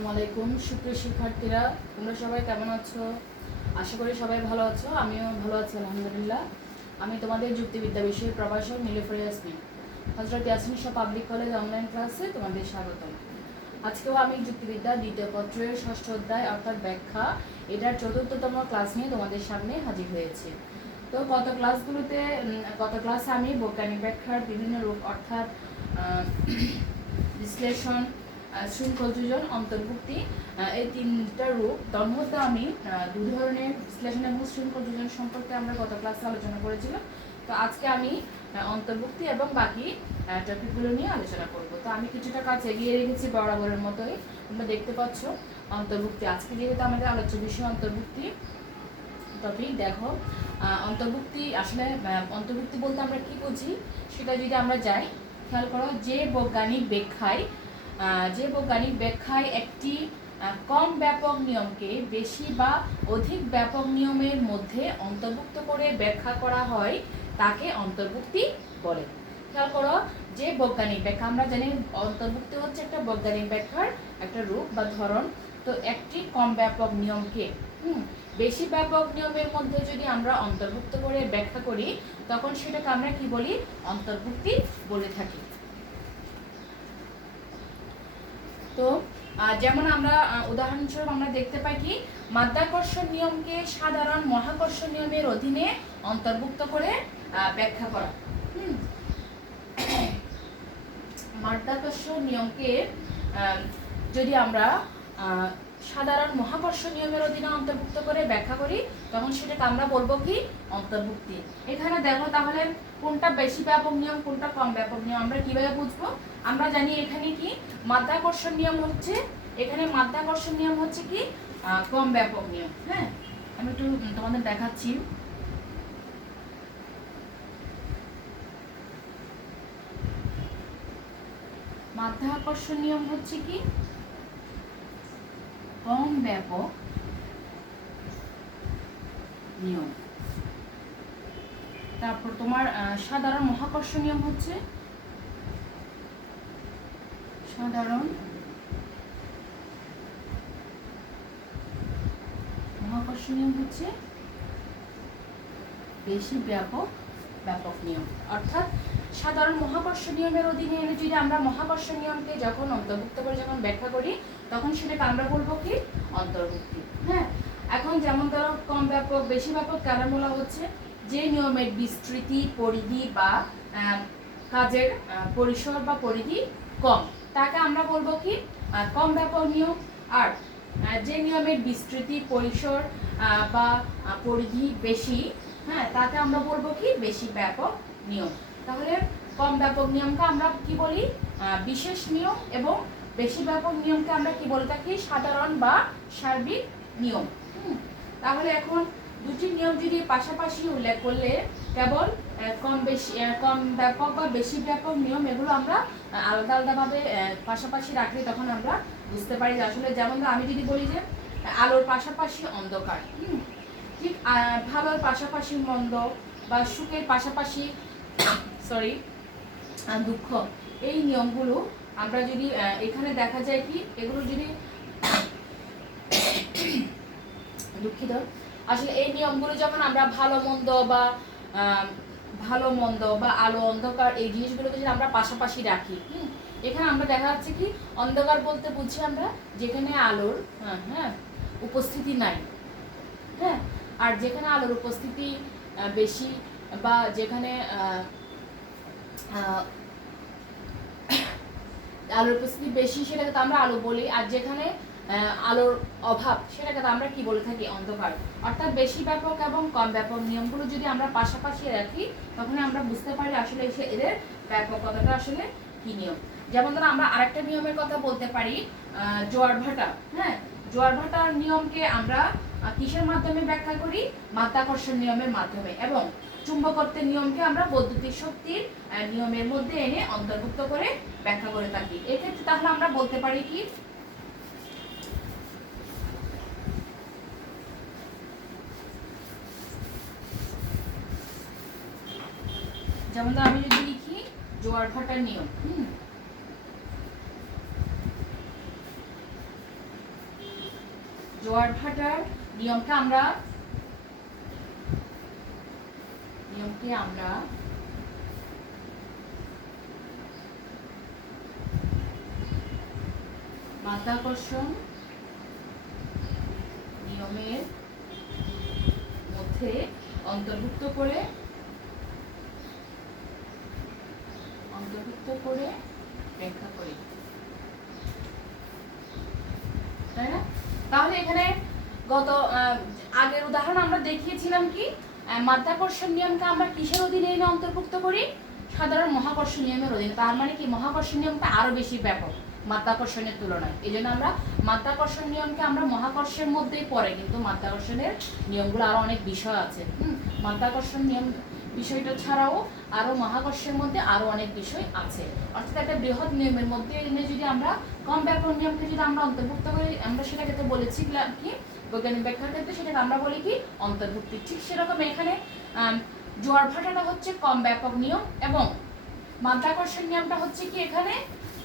আসসালামু আলাইকুম সুপ্রিয় শিক্ষার্থীরা, তোমরা সবাই কেমন আছো? আশা করি সবাই ভালো আছো। আমিও ভালো আছি আলহামদুলিল্লাহ। আমি তোমাদের যুক্তিবিদ্যা বিষয়ের প্রভাষক নীলুফার ইয়াসমিন, হযরত Yasmin Shah public college online ক্লাসে তোমাদের স্বাগতম। আজকেও আমি যুক্তিবিদ্যা দ্বিতীয় পত্রের ষষ্ঠ অধ্যায় অর্থাৎ ব্যাখ্যা, এটার চতুর্থতম ক্লাস নিয়ে তোমাদের সামনে হাজির হয়েছি। তো গত ক্লাসে আমি বৈজ্ঞানিক ব্যাখ্যার বিভিন্ন রূপ অর্থাৎ বিশ্লেষণ, শৃঙ্খল যোজন, অন্তর্ভুক্তি, এই তিনটা রূপ মধ্যে আমি দু ধরনের বিশ্লেষণ এবং শৃঙ্খল যোজন সম্পর্কে আমরা গত ক্লাসে আলোচনা করেছিলাম। তো আজকে আমি অন্তর্ভুক্তি এবং বাকি টপিকগুলো নিয়ে আলোচনা করব। তো আমি কিছুটা কাজ এগিয়ে রেখেছি বরাবরের মতোই, তোমরা দেখতে পাচ্ছ। অন্তর্ভুক্তি, আজকে যেহেতু আমাদের আলোচ্য বিষয় অন্তর্ভুক্তি টপিক, দেখো অন্তর্ভুক্তি আসলে অন্তর্ভুক্তি বলতে আমরা কি বুঝি সেটা যদি আমরা যাই, খেয়াল করো। যে বৈজ্ঞানিক ব্যাখ্যায় একটি কম ব্যাপক নিয়মকে বেশি বা অধিক ব্যাপক নিয়মের মধ্যে অন্তর্ভুক্ত করে ব্যাখ্যা করা হয় তাকে অন্তর্ভুক্তি বলে। খেয়াল করো, যে বৈজ্ঞানিক ব্যাখ্যা, আমরা জানি অন্তর্ভুক্তি হচ্ছে একটা বৈজ্ঞানিক ব্যাখ্যার একটা রূপ বা ধরন। তো একটি কম ব্যাপক নিয়মকে বেশি ব্যাপক নিয়মের মধ্যে যদি আমরা অন্তর্ভুক্ত করে ব্যাখ্যা করি, তখন সেটাকে আমরা কি বলি? অন্তর্ভুক্তি বলে থাকি। তো যেমন আমরা উদাহরণস্বরূপ আমরা দেখতে পাই কি, মাধ্যাকর্ষণ নিয়মকে সাধারণ মহাকর্ষণ নিয়মের অধীনে অন্তর্ভুক্ত করে ব্যাখ্যা করা। মাধ্যাকর্ষণ নিয়মকে যদি আমরা সাধারণ মহাকর্ষণ নিয়মের অধীনে অন্তর্ভুক্ত করে ব্যাখ্যা করি, তখন সেটাকে আমরা বলবো কি? অন্তর্ভুক্তি। এখানে দেখো তাহলে কোনটা বেশি ব্যাপক নিয়ম, কোনটা কম ব্যাপক নিয়ম আমরা কিভাবে বুঝবো? আমরা জানি এখানে কি মাধ্যাকর্ষণ নিয়ম হচ্ছে, কি কম ব্যাপক নিয়ম। হ্যাঁ, আমি একটু তোমাদের দেখাচ্ছি। মাধ্যাকর্ষণ নিয়ম হচ্ছে কি কম ব্যাপক নিয়ম। তারপর তোমার সাধারণ মহাকর্ষণ নিয়ম হচ্ছে সাধারণ মহাকর্ষণ নিয়ম হচ্ছে বেশি ব্যাপক নিয়ম। অর্থাৎ সাধারণ মহাকর্ষণ নিয়মের অধীনে এনে যদি আমরা মহাকর্ষণ নিয়মকে যখন অন্তর্ভুক্ত করে যখন ব্যাখ্যা করি, তখন সেটাকে আমরা বলবো কি? অন্তর্ভুক্তি। হ্যাঁ, এখন যেমন ধরো কম ব্যাপক বেশি ব্যাপক কেন বলা হচ্ছে? যে নিয়মের বিস্তৃতি, পরিধি বা কাজের পরিসর বা পরিধি কম, তাকে আমরা বলবো কি? কম ব্যাপক নিয়ম। আর যে নিয়মের বিস্তৃতি, পরিসর বা পরিধি বেশি, হ্যাঁ, তাকে আমরা বলবো কি? বেশি ব্যাপক নিয়ম। তাহলে কম ব্যাপক নিয়মকে আমরা কি বলি? বিশেষ নিয়ম, এবং বেশি ব্যাপক নিয়মকে আমরা কি বলে থাকি? সাধারণ বা সার্বিক নিয়ম। তাহলে এখন দুটি নিয়ম যদি পাশাপাশি উল্লেখ করলে, কেবল কম ব্যাপক বা বেশি ব্যাপক নিয়ম এগুলো আমরা আলাদা আলাদাভাবে পাশাপাশি রাখলে তখন আমরা বুঝতে পারি যে আসলে, যেমন আমি যদি বলি যে আলোর পাশাপাশি অন্ধকার, ঠিক ভালোর পাশাপাশি মন্দ, বা সুখের পাশাপাশি দুঃখ, এই নিয়মগুলো আমরা যদি এখানে দেখা যায় কি, এগুলো যদি দুঃখিত, আসলে এই নিয়মগুলো যখন আমরা ভালো মন্দ বা আলো অন্ধকার, এই জিনিসগুলোকে যদি আমরা পাশাপাশি রাখি, এখানে আমরা দেখা যাচ্ছে কি, অন্ধকার বলতে বুঝি আমরা যেখানে আলোর উপস্থিতি নাই। হ্যাঁ, আর যেখানে আলোর উপস্থিতি বেশি, বা যেখানে আলোর উপস্থিতি বেশি, সেটাকে তো আমরা আলো বলি। আর যেখানে আলোর অভাব, সেটাকে তো আমরা কি বলে থাকি? অন্ধকার। অর্থাৎ বেশি ব্যাপক এবং কম ব্যাপক নিয়মগুলো যদি আমরা পাশাপাশি রাখি, তখন আমরা বুঝতে পারি আসলে এদের ব্যাপকতাটা আসলে কি নিয়ম। যেমন ধরো আমরা আরেকটা নিয়মের কথা বলতে পারি, জোয়ার ভাটা। হ্যাঁ, জোয়ার ভাটার নিয়মকে আমরা কিসের মাধ্যমে ব্যাখ্যা করি? মাধ্যাকর্ষণ নিয়মের মাধ্যমে। এবং চুম্বকত্বের নিয়মকে আমরা বৈদ্যুতিক শক্তির নিয়মের মধ্যে এনে অন্তর্ভুক্ত করে ব্যাখ্যা করে থাকি। এক্ষেত্রে তাহলে আমরা বলতে পারি কি, যেমন আমি যদি লিখি জোয়ার ভাটার নিয়ম, জোয়ার ভাটার নিয়মকে আমরা মাধ্যাকর্ষণ নিয়মের মধ্যে অন্তর্ভুক্ত করে ব্যাখ্যা করি, তাই না? তাহলে এখানে আগের উদাহরণ আমরা দেখিয়েছিলাম কি মাধ্যাকর্ষণ নিয়মকে আমরা কিসের অধীনে এনে অন্তর্ভুক্ত করি? সাধারণ মহাকর্ষণ নিয়মের অধীনে। তার মানে কি মহাকর্ষণ নিয়মটা আরো বেশি ব্যাপক মাধ্যাকর্ষণের তুলনায়। এই জন্য আমরা মাধ্যাকর্ষণ নিয়মকে আমরা মহাকর্ষের মধ্যেই পড়ে, কিন্তু মাধ্যাকর্ষণের নিয়মগুলো আরো অনেক বিষয় আছে। মাধ্যাকর্ষণ নিয়ম বিষয়টা ছাড়াও আরো মহাকর্ষের মধ্যে আরো অনেক বিষয় আছে। অর্থাৎ একটা বৃহৎ নিয়মের মধ্যে এনে যদি আমরা কম ব্যাপক নিয়মকে যদি আমরা অন্তর্ভুক্ত করি, আমরা সেটাকে তো বলেছি কি বৈজ্ঞানিক ব্যাখ্যার ক্ষেত্রে সেটাকে আমরা বলি কি অন্তর্ভুক্তি। ঠিক সেরকম এখানে জোয়ার ভাটাটা হচ্ছে কম ব্যাপক নিয়ম এবং মাধ্যাকর্ষণ নিয়মটা হচ্ছে কি এখানে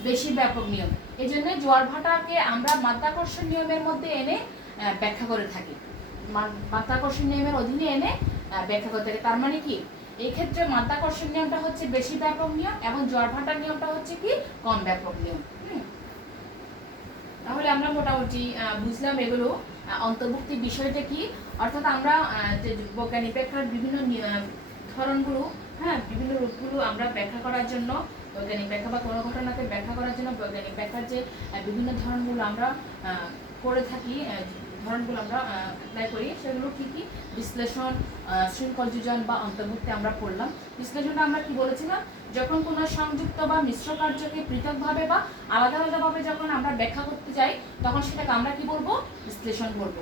বেশি ব্যাপক নিয়ম। এই জন্য জোয়ার ভাটাকে আমরা মাধ্যাকর্ষণ নিয়মের মধ্যে এনে ব্যাখ্যা করে থাকি, মাধ্যাকর্ষণ নিয়মের অধীনে এনে ব্যাখ্যা করতে থাকি। তার মানে কি এই ক্ষেত্রে মাধ্যাকর্ষণ নিয়মটা হচ্ছে বেশি ব্যাপক নিয়ম এবং জোয়ার ভাটার নিয়মটা হচ্ছে কি কম ব্যাপক নিয়ম। তাহলে আমরা মোটামুটি বুঝলাম এগুলো অন্তর্ভুক্তির বিষয়টা কি। অর্থাৎ আমরা বৈজ্ঞানিক ব্যাখ্যার বিভিন্ন ধরনগুলো, বিভিন্ন রূপগুলো আমরা ব্যাখ্যা করার জন্য, বৈজ্ঞানিক ব্যাখ্যা বা কোনো ঘটনাকে ব্যাখ্যা করার জন্য বৈজ্ঞানিক ব্যাখ্যার যে বিভিন্ন ধরনগুলো আমরা করে থাকি, ধরনগুলো আমরা অ্যাপ্লাই করি, সেগুলো কি কি? বিশ্লেষণ, শৃঙ্খল যোজন বা অন্তর্ভুক্তি আমরা পড়লাম। বিশ্লেষণটা আমরা কি বলেছিলাম? যখন কোনো সংযুক্ত বা মিশ্র কার্যকে পৃথকভাবে বা আলাদা আলাদাভাবে যখন আমরা ব্যাখ্যা করতে যাই, তখন সেটাকে আমরা কি বলবো? বিশ্লেষণ বলবো।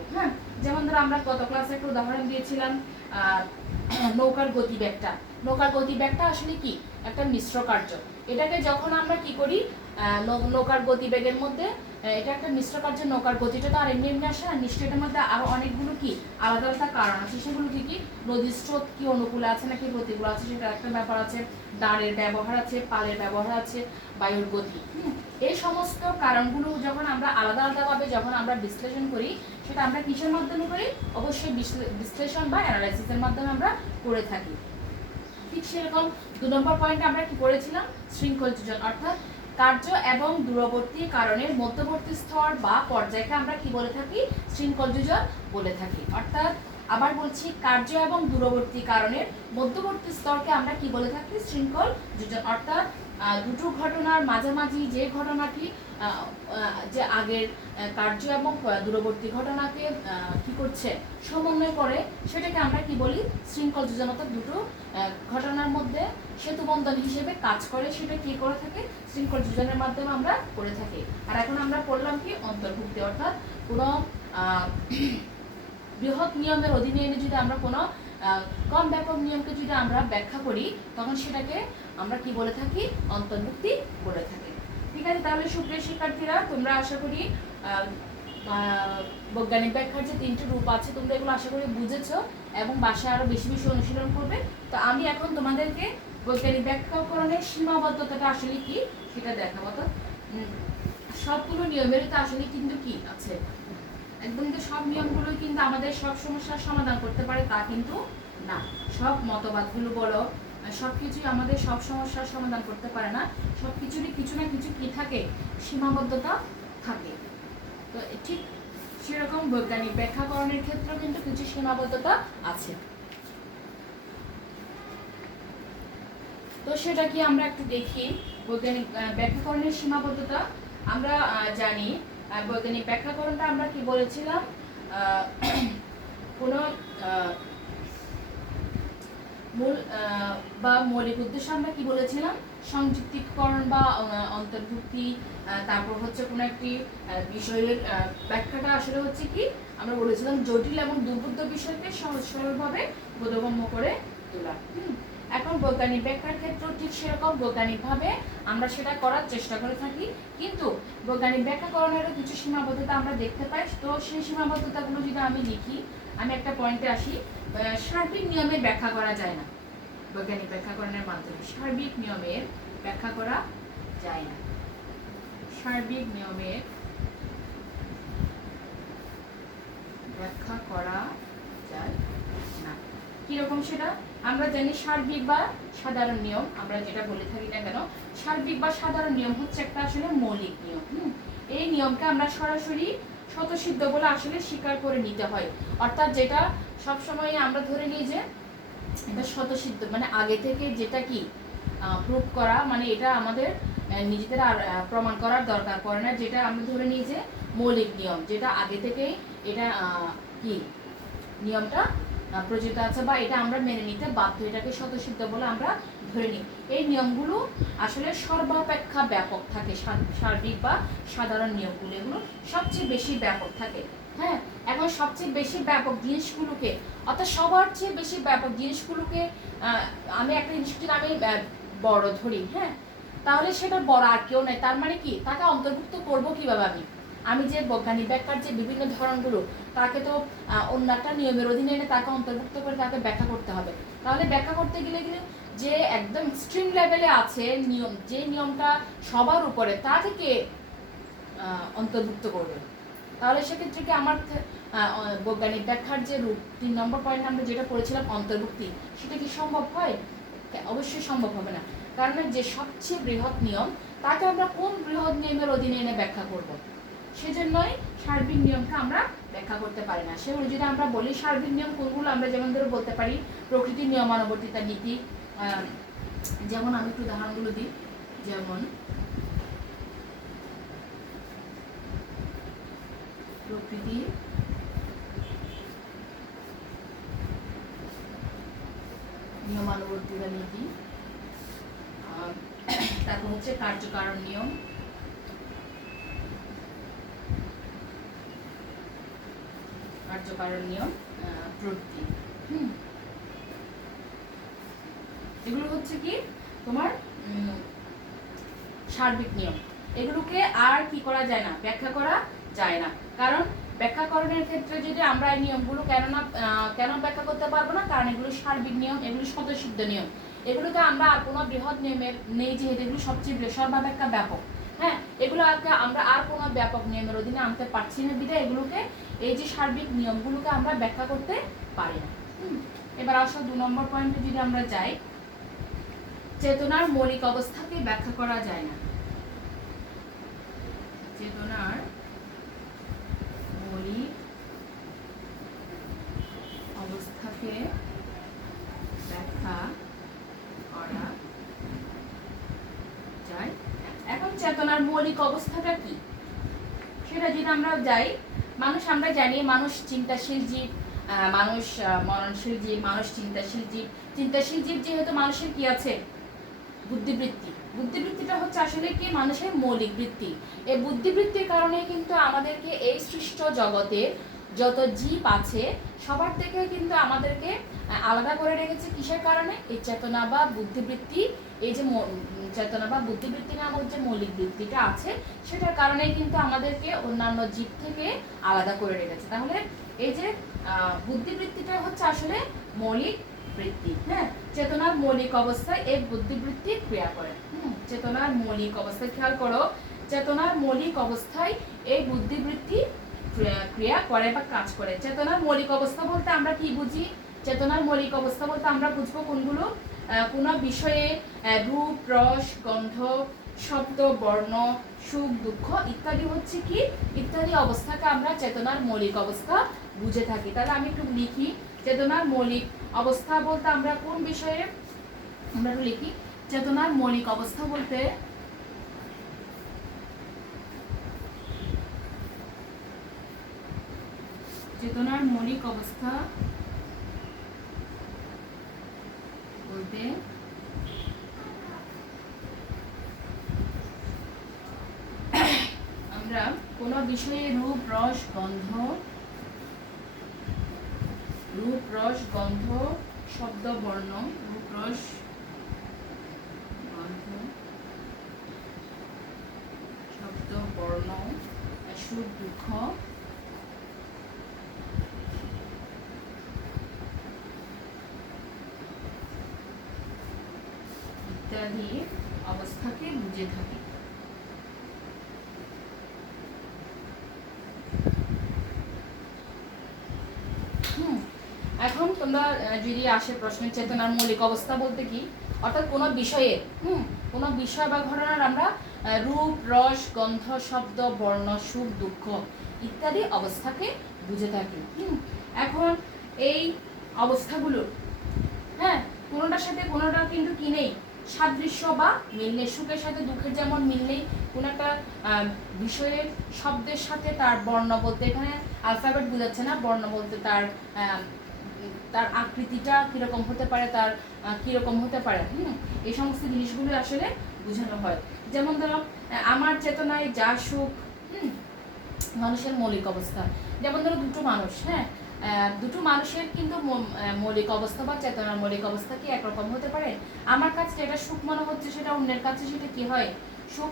যেমন ধরো আমরা গত ক্লাসে একটা উদাহরণ দিয়েছিলাম নৌকার গতিবেগটা। নৌকার গতিবেগটা আসলে কি একটা মিশ্র কার্য। এটাকে যখন আমরা কি করি নৌকার গতিবেগের মধ্যে, এটা একটা মিশ্র কার্য, নৌকার গতিটা তো আর এমনি এমনি আসে না, নিশ্চয়ই এটার মধ্যে আরো অনেকগুলো কি আলাদা আলাদা কারণ আছে। সেগুলো কি কি? নদীর স্রোত কি অনুকূলে আছে নাকি প্রতিকূলে আছে, সেটা একটা ব্যাপার আছে, দাঁড়ের ব্যবহার আছে, পালের ব্যবহার আছে, বায়ুর গতি। এই সমস্ত কারণগুলো যখন আমরা আলাদা আলাদাভাবে যখন আমরা বিশ্লেষণ করি, সেটা আমরা কিসের মাধ্যমে করি? অবশ্যই বিশ্লেষণ বা অ্যানালাইসিসের মাধ্যমে আমরা করে থাকি। ঠিক সেরকম 2 নম্বর পয়েন্টে আমরা কি করেছিলাম? শৃঙ্খল যোজন, অর্থাৎ কার্য এবং দূরবর্তী কারণের মধ্যবর্তী স্তর বা পর্যায়কে আমরা কি বলে থাকি? শৃঙ্খল যোজন বলে থাকি। অর্থাৎ আবার বলছি, কার্য এবং দূরবর্তী কারণের মধ্যবর্তী স্তরকে আমরা কি বলে থাকি? শৃঙ্খল যোজন। অর্থাৎ দুটো ঘটনার মাঝামাঝি যে ঘটনাটি যে আগের কার্য এবং দূরবর্তী ঘটনাকে কি করছে? সমন্বয় করে, সেটাকে আমরা কি বলি? শৃঙ্খল যোজন। অর্থাৎ দুটো ঘটনার মধ্যে সেতুবন্ধন হিসেবে কাজ করে, সেটা কি করে থাকে? শৃঙ্খল যোজনের মাধ্যমে আমরা করে থাকি। আর এখন আমরা পড়লাম কি অন্তর্ভুক্তি, অর্থাৎ কোনো বৃহৎ নিয়মের অধীনে এনে যদি আমরা কোনো কম ব্যাপক নিয়মকে যদি আমরা ব্যাখ্যা করি, তখন সেটাকে আমরা কি বলে থাকি? অন্তর্ভুক্তি বলে থাকি। ঠিক আছে, তাহলে সুপ্রিয় শিক্ষার্থীরা, তোমরা আশা করি বৈজ্ঞানিক ব্যাখ্যার যে 3টি রূপ আছে, তোমরা এগুলো আশা করি বুঝেছো এবং বাসায় আরো বেশি বেশি অনুশীলন করবে। তো আমি এখন তোমাদেরকে বৈজ্ঞানিক ব্যাখ্যাকরণের সীমাবদ্ধতাটা আসলে কি সেটা দেখাবো। তো সবগুলো নিয়মেরই তো আসলে কিন্তু কি আছে, একদম তো সব নিয়মগুলোই কিন্তু আমাদের সব সমস্যার সমাধান করতে পারে তা কিন্তু না। সব মতবাদগুলো বলো, সবকিছুই আমাদের সব সমস্যার সমাধান করতে পারে না। সবকিছুরই কিছু না কিছু কি থাকে? সীমাবদ্ধতা থাকে। তো ঠিক সেরকম বৈজ্ঞানিক ব্যাখ্যাকরণের ক্ষেত্রেও কিন্তু কিছু সীমাবদ্ধতা আছে। তো সেটা কি আমরা একটু দেখি। বৈজ্ঞানিক ব্যাখ্যাকরণের সীমাবদ্ধতা আমরা জানি। বৈজ্ঞানিক ব্যাখ্যাকরণটা আমরা কি বলেছিলাম? কোনো মূল বা মৌলিক উদ্দেশ্য আমরা কি বলেছিলাম? সংযুক্তিকরণ বা অন্তর্ভুক্তি। তারপর হচ্ছে কোনো একটি বিষয়ের ব্যাখ্যাটা আসলে হচ্ছে কি আমরা বলেছিলাম জটিল এবং দুর্বোধ্য বিষয়কে সহজ সরলভাবে বোধগম্য করে তোলা। এখন বৈজ্ঞানিক ব্যাখ্যার ক্ষেত্রে ঠিক সেরকম বৈজ্ঞানিকভাবে আমরা সেটা করার চেষ্টা করে থাকি, কিন্তু বৈজ্ঞানিক ব্যাখ্যাকরণেরও কিছু সীমাবদ্ধতা আমরা দেখতে পাই। তো সেই সীমাবদ্ধতাগুলো যদি আমি লিখি, আমি একটা পয়েন্টে আসি। সার্বিক নিয়মের ব্যাখ্যা করা যায় না বৈজ্ঞানিক ব্যাখ্যাকরণের মাধ্যমে। সার্বিক নিয়মের ব্যাখ্যা করা যায় না। সার্বিক নিয়মের ব্যাখ্যা করা যায় না। কিরকম সেটা আমরা জানি, সার্বিক বা সাধারণ নিয়ম আমরা যেটা বলে থাকি না কেন, সার্বিক বা সাধারণ নিয়ম হচ্ছে একটা আসলে মৌলিক নিয়ম। এই নিয়মকে আমরা সরাসরি স্বতঃসিদ্ধ বলে আসলে স্বীকার করে নিতে হয়। অর্থাৎ যেটা সবসময় আমরা ধরে নিই যে এটা স্বতঃসিদ্ধ, মানে আগে থেকে যেটা কি প্রুফ করা, মানে এটা আমাদের নিজেদের আর প্রমাণ করার দরকার পড়ে না, যেটা আমরা ধরে নিই যে মৌলিক নিয়ম, যেটা আগে থেকেই এটা কি নিয়মটা প্রচলিত আছে বা এটা আমরা মেনে নিতে বাধ্য, এটাকে স্বতঃসিদ্ধ বলে আমরা ধরে নিই। এই নিয়মগুলো আসলে সর্বাপেক্ষা ব্যাপক থাকে, সার্বিক বা সাধারণ নিয়মগুলো এগুলো সবচেয়ে বেশি ব্যাপক থাকে। হ্যাঁ, এখন সবচেয়ে বেশি ব্যাপক জিনিসগুলোকে, অর্থাৎ সবার চেয়ে বেশি ব্যাপক জিনিসগুলোকে আমি একটা জিনিসকে আমি বড় ধরি, হ্যাঁ, তাহলে সেটা বড় আর কেউ নেই, তার মানে কি তাকে অন্তর্ভুক্ত করবো কিভাবে আমি যে বৈজ্ঞানিক ব্যাখ্যার যে বিভিন্ন ধরনগুলো, তাকে তো অন্য একটা নিয়মের অধীনে এনে তাকে অন্তর্ভুক্ত করে তাকে ব্যাখ্যা করতে হবে। তাহলে ব্যাখ্যা করতে গেলে যে একদম এক্সট্রিম লেভেলে আছে নিয়ম, যে নিয়মটা সবার উপরে, তাকে কে অন্তর্ভুক্ত করবে? তাহলে সেক্ষেত্রে কি আমার বৈজ্ঞানিক ব্যাখ্যার যে রূপ 3 নম্বর পয়েন্ট আমরা যেটা পড়েছিলাম অন্তর্ভুক্তি, সেটা কি সম্ভব হয়? অবশ্যই সম্ভব হবে না, কারণ যে সবচেয়ে বৃহৎ নিয়ম তাকে আমরা কোন বৃহৎ নিয়মের অধীনে এনে ব্যাখ্যা করব? সেজন্যই সার্বিক নিয়মকে আমরা ব্যাখ্যা করতে পারি না। সেগুলো যদি আমরা বলি সার্বিক নিয়ম কোনগুলো, আমরা যেমন ধরে বলতে পারি প্রকৃতির নিয়মানুবর্তিতার নীতি, যেমন আমি একটু উদাহরণগুলো দিই, যেমন প্রকৃতির নিয়মানুবর্তিতা নীতি, তারপর হচ্ছে কার্যকারণ নিয়ম, কার্যকারণ নিয়ম, প্রকৃতি, এগুলো হচ্ছে কি তোমার সার্বিক নিয়ম। এগুলোকে আর কি করা যায় না, ব্যাখ্যা করা যায় না। কারণ ব্যাখ্যাকরণের ক্ষেত্রে যদি আমরা এই নিয়মগুলো কেন ব্যাখ্যা করতে পারবো না, কারণ এগুলো সার্বিক নিয়ম, এগুলো স্বতঃসিদ্ধ নিয়ম, এগুলোকে আমরা আর কোনো বৃহৎ নিয়মের নেই, যেহেতু এগুলো সবচেয়ে সর্বাপেক্ষা ব্যাপক। হ্যাঁ, এগুলোকে আমরা আর কোনো ব্যাপক নিয়মের অধীনে আনতে পারছি না, বিধায় এগুলোকে, এই যে সার্বিক নিয়মগুলোকে আমরা ব্যাখ্যা করতে পারি না। এবার আসো 2 নম্বর পয়েন্টে যদি আমরা যাই, চেতনার মৌলিক অবস্থাকে ব্যাখ্যা করা যায় না। চেতনার মৌলিক অবস্থাকে ব্যাখ্যা করা যায়। এখন চেতনার মৌলিক অবস্থাটা কি সেটা যদি আমরা যাই, আমরা জানি মানুষ চিন্তাশীল জীব, মানুষ মননশীল জীব, মানুষ চিন্তাশীল জীব। চিন্তাশীল জীব যেহেতু মানুষের কি আছে, বুদ্ধিবৃত্তি। বুদ্ধিবৃত্তিটা হচ্ছে আসলে কি মানুষের মৌলিক বৃত্তি। এই বুদ্ধিবৃত্তির কারণে কিন্তু আমাদেরকে এই সৃষ্ট জগতের যত জীব আছে সবার থেকে কিন্তু আমাদেরকে আলাদা করে রেখেছে। কিসের কারণে? এই চেতনা বা বুদ্ধিবৃত্তি, এই যে চেতনা বা বুদ্ধিবৃত্তি নামক যে মৌলিক বৃত্তিটা আছে, সেটার কারণেই কিন্তু আমাদেরকে অন্যান্য জীব থেকে আলাদা করে রেখেছে। তাহলে এই যে বুদ্ধিবৃত্তিটা হচ্ছে আসলে মৌলিক বৃত্তি। হ্যাঁ, চেতনার মৌলিক অবস্থায় এই বুদ্ধিবৃত্তি ক্রিয়া করে। চেতনার মৌলিক অবস্থায় খেয়াল করো, চেতনার মৌলিক অবস্থায় এই বুদ্ধিবৃত্তি ক্রিয়া করে বা কাজ করে। চেতনার মৌলিক অবস্থা বলতে আমরা কি বুঝি? চেতনার মৌলিক অবস্থা বলতে আমরা বুঝবো কোনগুলো? কোন বিষয়ে রূপ, রস, গন্ধ, শব্দ, বর্ণ, সুখ, দুঃখ ইত্যাদি হচ্ছে কি, ইত্যাদি অবস্থাকে আমরা চেতনার মৌলিক অবস্থা বুঝে থাকি। তাহলে আমি একটু লিখি, চেতনার মৌলিক অবস্থা বলতে আমরা কোন বিষয়ে, আমরা একটু লিখি, চেতনার মৌলিক অবস্থা বলতে চেতনার মৌলিক অবস্থা বলতে আমরা কোনো বিষয়ে রূপ, রস, গন্ধ, শব্দ, বর্ণ, রূপ, রস, গন্ধ, শব্দ, বর্ণ, সুখ, দুঃখ ইত্যাদি অবস্থাকে বুঝে থাকি। তোমরা যদি আসে প্রশ্নের চেতনার মৌলিক অবস্থা বলতে কি, অর্থাৎ কোনো বিষয়ের কোনো বিষয় বা ঘটনার আমরা রূপ, রস, গন্ধ, শব্দ, বর্ণ, সুখ, দুঃখ ইত্যাদি অবস্থাকে বুঝে থাকি। এখন এই অবস্থাগুলো হ্যাঁ কোনোটার সাথে কোনোটা কিন্তু কি নেই, সাদৃশ্য বা মিল নেই। সুখের সাথে দুঃখের যেমন মিল নেই, কোনো একটা বিষয়ের শব্দের সাথে তার বর্ণ বলতে এখানে অ্যালফাবেট বোঝাচ্ছে না, বর্ণ বলতে তার তার আকৃতিটা কীরকম হতে পারে, তার কীরকম হতে পারে, এই সমস্ত জিনিসগুলো আসলে বোঝানো হয়। যেমন ধরো আমার চেতনায় যা সুখ, মানুষের মৌলিক অবস্থা। যেমন ধরো দুটো মানুষ, দুটো মানুষের কিন্তু মৌলিক অবস্থা বা চেতনার মৌলিক অবস্থা কি একরকম হতে পারে? আমার কাছে যেটা সুখ মনে হচ্ছে সেটা অন্যের কাছে সেটা কি হয়, সুখ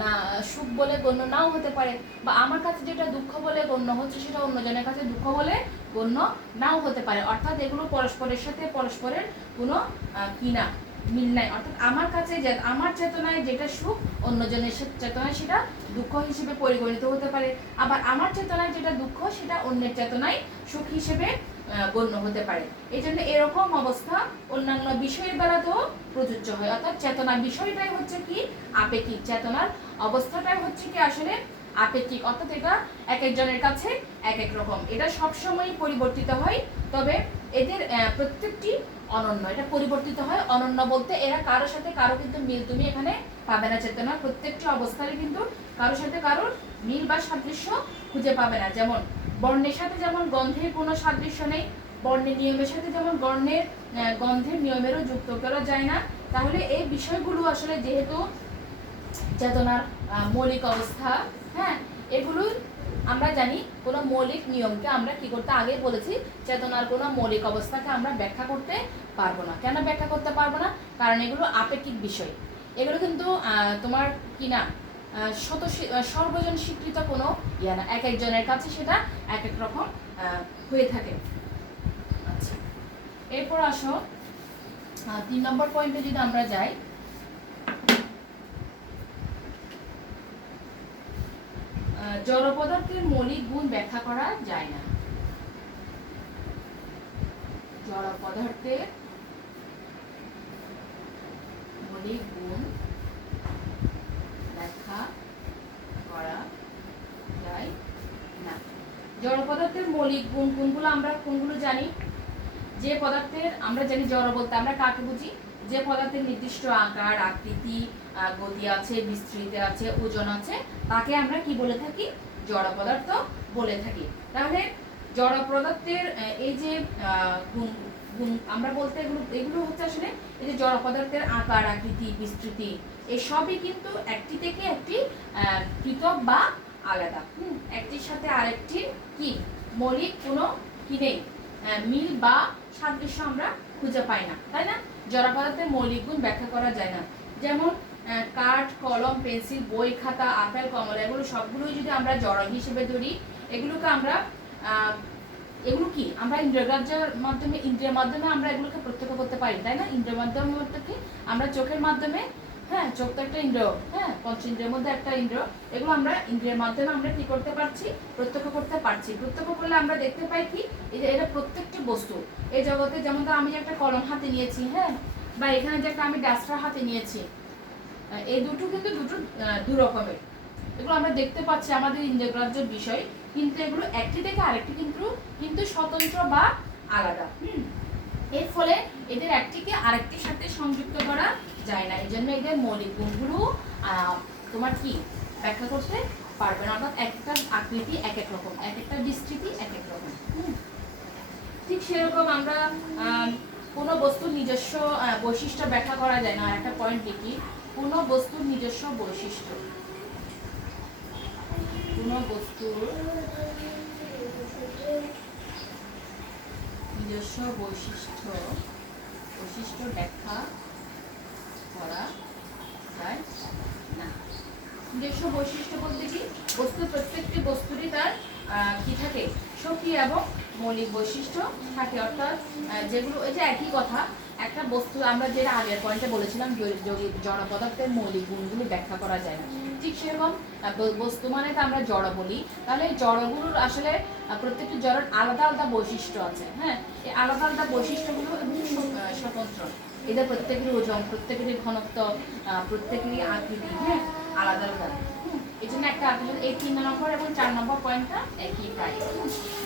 না, সুখ বলে গণ্য নাও হতে পারে। বা আমার কাছে যেটা দুঃখ বলে গণ্য হচ্ছে সেটা অন্যজনের কাছে দুঃখ বলে গণ্য নাও হতে পারে। অর্থাৎ এগুলো পরস্পরের সাথে পরস্পরের কোনো কি না, মিল নাই। অর্থাৎ আমার কাছে আমার চেতনায় যেটা সুখ অন্যজনের চেতনায় সেটা দুঃখ হিসেবে পরিগণিত হতে পারে। আবার আমার চেতনায় যেটা দুঃখ সেটা অন্যের চেতনায় সুখ হিসেবে গণ্য হতে পারে। এই জন্য এরকম অবস্থা অন্যান্য বিষয়ের বেলাতেও প্রযোজ্য হয়। অর্থাৎ চেতনা বিষয়টাই হচ্ছে কি আপেক্ষিক, চেতনার অবস্থাটাই হচ্ছে কি আসলে আপেক্ষিক। অর্থাৎ এটা এক একজনের কাছে এক এক রকম, এটা সবসময় পরিবর্তিত হয়। তবে এদের প্রত্যেকটি অনন্য, এটা পরিবর্তিত হয়। অনন্য বলতে এরা কারোর সাথে কারো কিন্তু মিল তুমি এখানে পাবে না। চেতনা প্রত্যেকটি অবস্থায় কিন্তু কারোর সাথে কারোর মিল বা সাদৃশ্য খুঁজে পাবে না। যেমন বর্ণের সাথে যেমন গন্ধের কোনো সাদৃশ্য নেই, বর্ণের নিয়মের সাথে যেমন গন্ধের নিয়মেরও যুক্ত করা যায় না। তাহলে এই বিষয়গুলো আসলে যেহেতু চেতনার মৌলিক অবস্থা, এগুলো আমরা জানি কোনো মৌলিক নিয়মকে আমরা কি করতে আগে বলেছি, চেতনার কোনো মৌলিক অবস্থাকে আমরা ব্যাখ্যা করতে পারবো না। কেন ব্যাখ্যা করতে পারবো না? কারণ এগুলো আপেক্ষিক বিষয়। এগুলো কিন্তু তোমার কি না সর্বজন স্বীকৃত কোনো ইয়া না, এক একজনের কাছে সেটা এক এক রকম হয়ে থাকে। আচ্ছা, এরপর আসো 3 নম্বর পয়েন্টে যদি আমরা যাই, জড় পদার্থের মৌলিক গুণ ব্যাখ্যা করা যায় না। জড় পদার্থের মৌলিক গুণ ব্যাখ্যা করা যায় না। জড় পদার্থের মৌলিক গুণ কোনগুলো আমরা কোনগুলো জানি? যে পদার্থের আমরা জানি জড় বলতে আমরা কাকে বুঝি? যে পদার্থের নির্দিষ্ট আকার, আকৃতি, গতি আছে, বিস্তৃতি আছে, ওজন আছে, তাকে আমরা কি বলে থাকি? জড় পদার্থ বলে থাকি। তাহলে জড় পদার্থের এই যে গুণ আমরা বলতে এগুলো হচ্ছে আসলে এই যে জড় পদার্থের আকার, আকৃতি, বিস্তৃতি, এই সবই কিন্তু একটি থেকে একটি পৃথক বা আলাদা। একটির সাথে আরেকটির কি মৌলিক কোনো কি নেই, মিল বা সাদৃশ্য আমরা খুঁজে পাই না, তাই না? জড় পদার্থের মৌলিক গুণ ব্যাখ্যা করা যায় না। যেমন কাঠ, কলম, পেন্সিল, বই, খাতা, আপেল, কমলা, এগুলো সবগুলোই যদি আমরা জড় হিসেবে ধরি, এগুলোকে আমরা এগুলো কি আমরা ইন্দ্রিয়গ্রাহ্যের মাধ্যমে ইন্দ্রিয়ের মাধ্যমে আমরা এগুলোকে প্রত্যক্ষ করতে পারি, তাই না? ইন্দ্রিয়ের মাধ্যমে থেকে আমরা চোখের মাধ্যমে, চোখ তো একটা ইন্দ্রিয়, পঞ্চেন্দ্রিয়ের মধ্যে একটা ইন্দ্রিয়, এগুলো আমরা ইন্দ্রিয়ের মাধ্যমে আমরা কি করতে পারছি? প্রত্যক্ষ করতে পারছি। প্রত্যক্ষ করলে আমরা দেখতে পাই কি এই যে এটা প্রত্যেকটি বস্তু এই জগতে, যেমন আমি যে একটা কলম হাতে নিয়েছি, বা এখানে যে একটা আমি ডাস্টার হাতে নিয়েছি, এই দুটো কিন্তু দু রকমের। এগুলো আমরা দেখতে পাচ্ছি আমাদের ইন্দ্রিয়গ্রাহ্যের বিষয়, কিন্তু এগুলো একটি থেকে আরেকটি কিন্তু স্বতন্ত্র বা আলাদা। এর ফলে এদের একটিকে আরেকটির সাথে সংযুক্ত করা যায় না। এই জন্য এদের মৌলিক গুণগুলো তোমার কি ব্যাখ্যা করতে পারবে না। অর্থাৎ একটা আকৃতি এক এক রকম, এক একটা বিস্তৃতি এক এক রকম। ঠিক সেরকম আমরা কোনো বস্তুর নিজস্ব বৈশিষ্ট্য ব্যাখ্যা করা যায় না। একটা পয়েন্ট লিখি, কোনো বস্তুর নিজস্ব বৈশিষ্ট্য, কোনো বস্তুর নিজস্ব বৈশিষ্ট্য ব্যাখ্যা করা যায় না। নিজস্ব বৈশিষ্ট্য বলতে কি, বস্তুর প্রত্যেকটি বস্তুরই তার কি থাকে, স্বকীয় এবং মৌলিক বৈশিষ্ট্য থাকে। অর্থাৎ যেগুলো এই যে একই কথা, একটা বস্তু আমরা যেটা আগের পয়েন্টে বলেছিলাম জড় পদার্থের মৌলিক গুণগুলি ব্যাখ্যা করা যায় না, ঠিক সেরকম বস্তু মানে তো আমরা জড় বলি, তাহলে জড়গুলোর আসলে প্রত্যেকটি জড়ের আলাদা আলাদা বৈশিষ্ট্য আছে। হ্যাঁ, এই আলাদা আলাদা বৈশিষ্ট্যগুলো স্বতন্ত্র, এদের প্রত্যেকেরই ওজন, প্রত্যেকেরই ঘনত্ব, প্রত্যেকেরই আকৃতি, হ্যাঁ, আলাদা আলাদা। এই জন্য একটা এই 3 নম্বর এবং 4 নম্বর পয়েন্টটা একই প্রায়।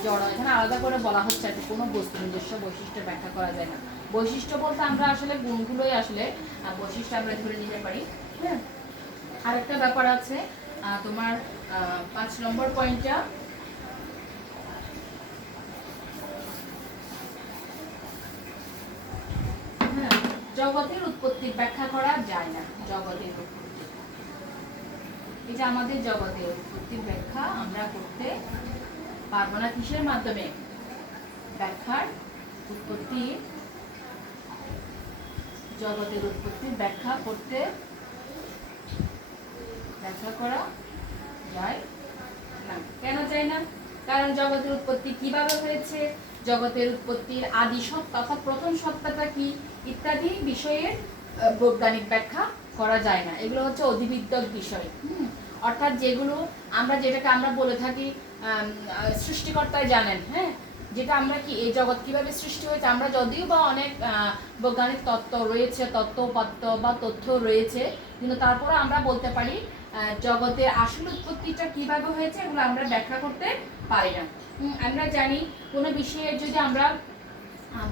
জড় এখানে আলাদা করে বলা হচ্ছে আর কোনো বস্তু নিজস্ব বৈশিষ্ট্য ব্যাখ্যা করা যায় না। বৈশিষ্ট্য বলতে আমরা আসলে গুণগুলোই আসলে বৈশিষ্ট্য আমরা ধরে নিতে পারি। হ্যাঁ, আরেকটা ব্যাপার আছে তোমার 5 নম্বর পয়েন্টটা, হ্যাঁ, জগতের উৎপত্তি ব্যাখ্যা করা যায় না। জগতের উৎপত্তি, এই যে আমাদের জগতের উৎপত্তির ব্যাখ্যা আমরা করতে পারবো না। কিসের মাধ্যমে? ব্যাখ্যার উৎপত্তি, জগতের উৎপত্তির ব্যাখ্যা করতে ব্যাখ্যা করা যায় না। কেন যায় না? কারণ জগতের উৎপত্তি কিভাবে হয়েছে, জগতের উৎপত্তির আদি সত্তা অর্থাৎ প্রথম সত্তাটা কি ইত্যাদি বিষয়ের বৈজ্ঞানিক ব্যাখ্যা করা যায় না। এগুলো হচ্ছে অধিবিদ্যক বিষয়। অর্থাৎ যেগুলো যেটাকে আমরা বলে থাকি সৃষ্টিকর্তাই জানেন। হ্যাঁ, যেটা আমরা কি এই জগৎ কিভাবে সৃষ্টি হয়েছে, আমরা যদিও বা অনেক বৈজ্ঞানিক তত্ত্ব রয়েছে, তত্ত্বপাত্য বা তথ্য রয়েছে, কিন্তু তারপরে আমরা বলতে পারি জগতের আসল উৎপত্তিটা কিভাবে হয়েছে এগুলো আমরা ব্যাখ্যা করতে পারি না। আমরা জানি কোনো বিষয়ে যদি আমরা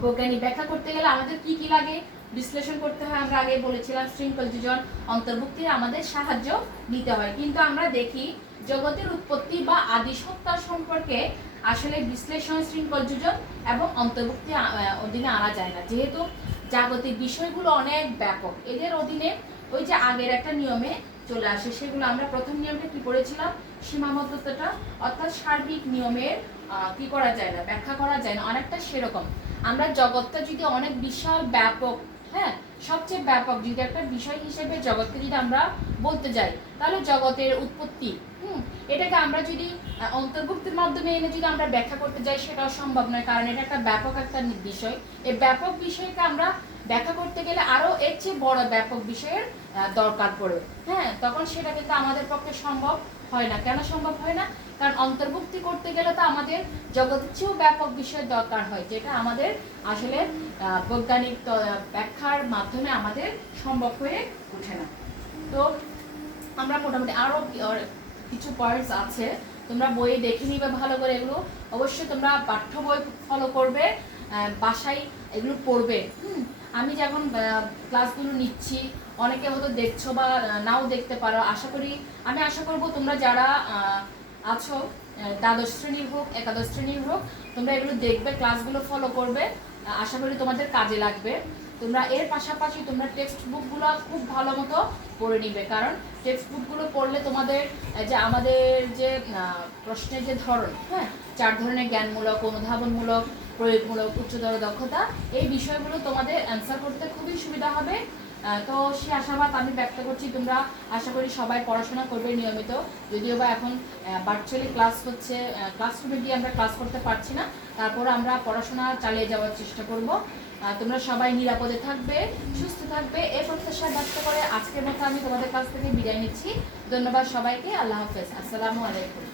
বৈজ্ঞানিক ব্যাখ্যা করতে গেলে আমাদের কি কি লাগে, বিশ্লেষণ করতে হয়। আমরা আগে বলেছিলাম শৃঙ্খল যোজন, অন্তর্ভুক্তির আমাদের সাহায্য নিতে হয়। কিন্তু আমরা দেখি জগতের উৎপত্তি বা আদি সত্তা সম্পর্কে আসলে বিশ্লেষণ, শৃঙ্খল যোজন এবং অন্তর্ভুক্তি অধীনে আনা যায় না, যেহেতু জাগতিক বিষয়গুলো অনেক ব্যাপক। এদের অধীনে ওই যে আগের একটা নিয়মে চলে আসে, সেগুলো আমরা প্রথম নিয়মটা কি পড়েছিলাম, সীমাবদ্ধতাটা, অর্থাৎ সার্বিক নিয়মের কি করা যায় না, ব্যাখ্যা করা যায় না। অনেকটা সেরকম আমরা জগৎটা যদি অনেক বিশাল ব্যাপক, হ্যাঁ, সবচেয়ে ব্যাপক যদি একটা বিষয় হিসেবে জগৎকে যদি আমরা বলতে যাই, তাহলে জগতের উৎপত্তি এটাকে আমরা যদি অন্তর্ভুক্তির মাধ্যমে এনে যদি আমরা ব্যাখ্যা করতে যাই সেটাও সম্ভব নয়, কারণ এটা একটা ব্যাপক একটা বিষয়। এই ব্যাপক বিষয়কে আমরা ব্যাখ্যা করতে গেলে আরো এর চেয়ে বড় ব্যাপক বিষয়ের দরকার পড়ে। হ্যাঁ, তখন সেটা কিন্তু আমাদের পক্ষে সম্ভব হয় না। কেন সম্ভব হয় না? কারণ অন্তর্ভুক্তি করতে গেলে তো আমাদের জগতের চেয়েও ব্যাপক বিষয়ের দরকার হয়, যেটা আমাদের আসলে বৈজ্ঞানিক ব্যাখ্যার মাধ্যমে আমাদের সম্ভব হয়ে ওঠে না। তো আমরা মোটামুটি আরো কিছু পয়েন্টস আছে, তোমরা বইয়ে দেখে নিবে ভালো করে। এগুলো অবশ্যই তোমরা পাঠ্য বই ফলো করবে, বাসায় এগুলো পড়বে। আমি যখন ক্লাসগুলো নিচ্ছি, অনেকে হয়তো দেখছো বা নাও দেখতে পারো। আমি আশা করব তোমরা যারা আছো দ্বাদশ শ্রেণীর হোক, একাদশ শ্রেণীর হোক, তোমরা এগুলো দেখবে, ক্লাসগুলো ফলো করবে। আশা করি তোমাদের কাজে লাগবে। তোমরা এর পাশাপাশি তোমরা টেক্সট বুকগুলো খুব ভালো মতো পড়ে নিবে, কারণ টেক্সট বুকগুলো পড়লে তোমাদের যে আমাদের যে প্রশ্নের যে ধরন, হ্যাঁ, 4 ধরনের জ্ঞানমূলক, অনুধাবনমূলক, প্রয়োগমূলক, উচ্চতর দক্ষতা, এই বিষয়গুলো তোমাদের অ্যান্সার করতে খুবই সুবিধা হবে। তো সে আশাবাদ আমি ব্যক্ত করছি। তোমরা আশা করি সবাই পড়াশোনা করবে নিয়মিত, যদিও বা এখন ভার্চুয়ালি ক্লাস হচ্ছে, ক্লাসরুমে গিয়ে আমরা ক্লাস করতে পারছি না, তারপর আমরা পড়াশোনা চালিয়ে যাওয়ার চেষ্টা করব। তোমরা সবাই নিরাপদে থাকবে, সুস্থ থাকবে, এই প্রত্যাশা ব্যক্ত করে আজকের মতো আমি তোমাদের কাছ থেকে বিদায় নিচ্ছি। ধন্যবাদ সবাইকে। আল্লাহ হাফেজ। আসসালামু আলাইকুম।